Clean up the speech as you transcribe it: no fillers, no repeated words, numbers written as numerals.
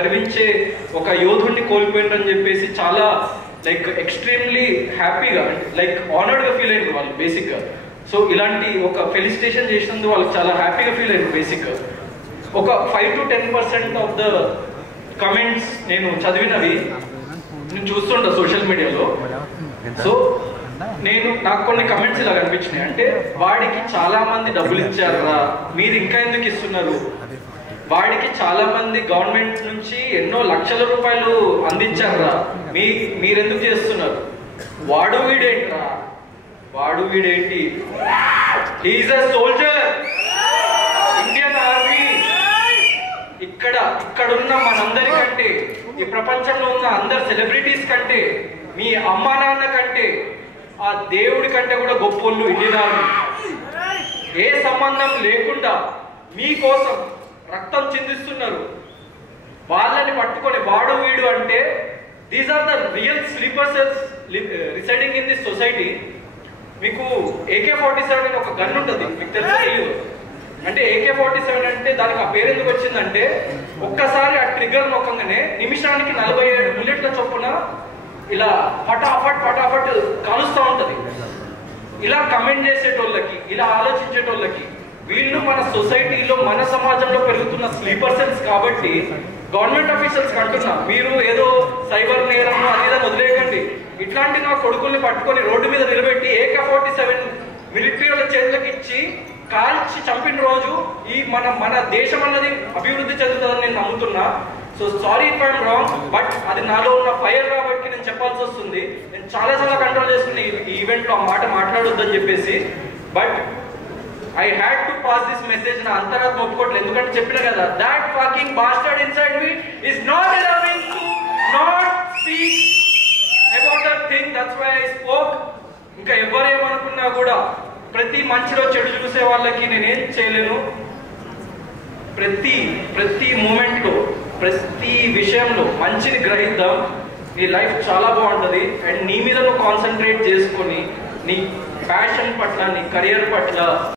గర్వించే ఒక యోధుడిని కోల్పోయిందని చెప్పేసి చాలా లైక్ ఎక్స్ట్రీమ్లీ హ్యాపీగా లైక్ ఆనర్డ్గా ఫీల్ అయ్యారు వాళ్ళు బేసిక్గా. సో ఇలాంటి ఒక ఫెలిసిటేషన్ చేసినందుకు వాళ్ళకి చాలా హ్యాపీగా ఫీల్ అయ్యారు బేసిక్గా. ఒక 5 to 10% ఆఫ్ ద కమెంట్స్ నేను చదివినవి నేను చూస్తుంటా సోషల్ మీడియాలో. సో నాకు కొన్ని కమెంట్స్ ఇలా కనిపించినాయి, అంటే వాడికి చాలా మంది డబ్బులు ఇచ్చారా, మీరు ఇంకా ఎందుకు ఇస్తున్నారు, వాడికి చాలా మంది గవర్నమెంట్ నుంచి ఎన్నో లక్షల రూపాయలు అందించారా, మీరెందుకు చేస్తున్నారు, వాడు వీడేంటి is a soldier, Indian army. ఇక్కడున్న మనందరికంటే, ఈ ప్రపంచంలో ఉన్న అందరు సెలబ్రిటీస్ కంటే, మీ అమ్మా నాన్న కంటే, ఆ దేవుడి కంటే కూడా గొప్పోళ్ళు ఇండియన్ ఆర్మీ. ఏ సంబంధం లేకుండా మీకోసం రక్తం చిందిస్తున్నారు. వాళ్ళని పట్టుకొని వాడు వీడు అంటే these are the real sleeper cells residing in this society. మీకు AK-47 అనే ఒక గన్ ఉంటుంది, మీకు తెలుసా తెలియదు? అంటే AK-47 అంటే దానికి ఆ పేరు ఎందుకు వచ్చిందంటే, ఒక్కసారి ఆ ట్రిగ్గర్ నొక్కగానే నిమిషానికి 47 బుల్లెట్ల చొప్పున ఇలా ఫటాఫట్ కాలుస్తూ ఉంటది. ఇలా కమెంట్ చేసేటోళ్ళకి, ఇలా ఆలోచించేటోళ్ళకి, వీళ్ళు మన సొసైటీలో మన సమాజంలో పెరుగుతున్న స్లీపర్ సెల్స్ కాబట్టి గవర్నమెంట్ ఆఫీసర్స్ అంటున్నా, మీరు ఏదో సైబర్ నేరం అనేది వదిలేయకండి. ఇట్లాంటి నా కొడుకుల్ని పట్టుకొని రోడ్డు మీద నిలబెట్టి AK-47 మిలిటరీ వాళ్ళ చేతులకు ఇచ్చి కాల్చి చంపిన రోజు ఈ మన దేశం అన్నది అభివృద్ధి చెందుతుందని నేను నమ్ముతున్నా. So sorry if I'm wrong, but అది నాలో ఉన్న ఫైర్ కాబట్టి నేను చెప్పాల్సి వస్తుంది. నేను చాలా కంట్రోల్ చేసుకున్నా ఈ ఈవెంట్లో ఆ మాట మాట్లాడొద్దని చెప్పేసి, but I had to pass this message. నా అంతరాత్మ ఒప్పుకోవట్లేదు, ఎందుకంటే చెప్పిన కదా, that fucking bastard inside me is not allowing to not speak about that thing. That's why I spoke. ఇంకా ఎవరేమనుకున్నా కూడా ప్రతి మంచిలో చెడు చూసే వాళ్ళకి నేనేం చేయలేను. ప్రతి మూమెంట్లో, ప్రతి విషయంలో మంచిని గ్రహిద్దాం. నీ లైఫ్ చాలా బాగుంటుంది. అండ్ నీ మీద నువ్వు కాన్సన్ట్రేట్ చేసుకొని నీ ప్యాషన్ పట్ల, నీ కెరియర్ పట్ల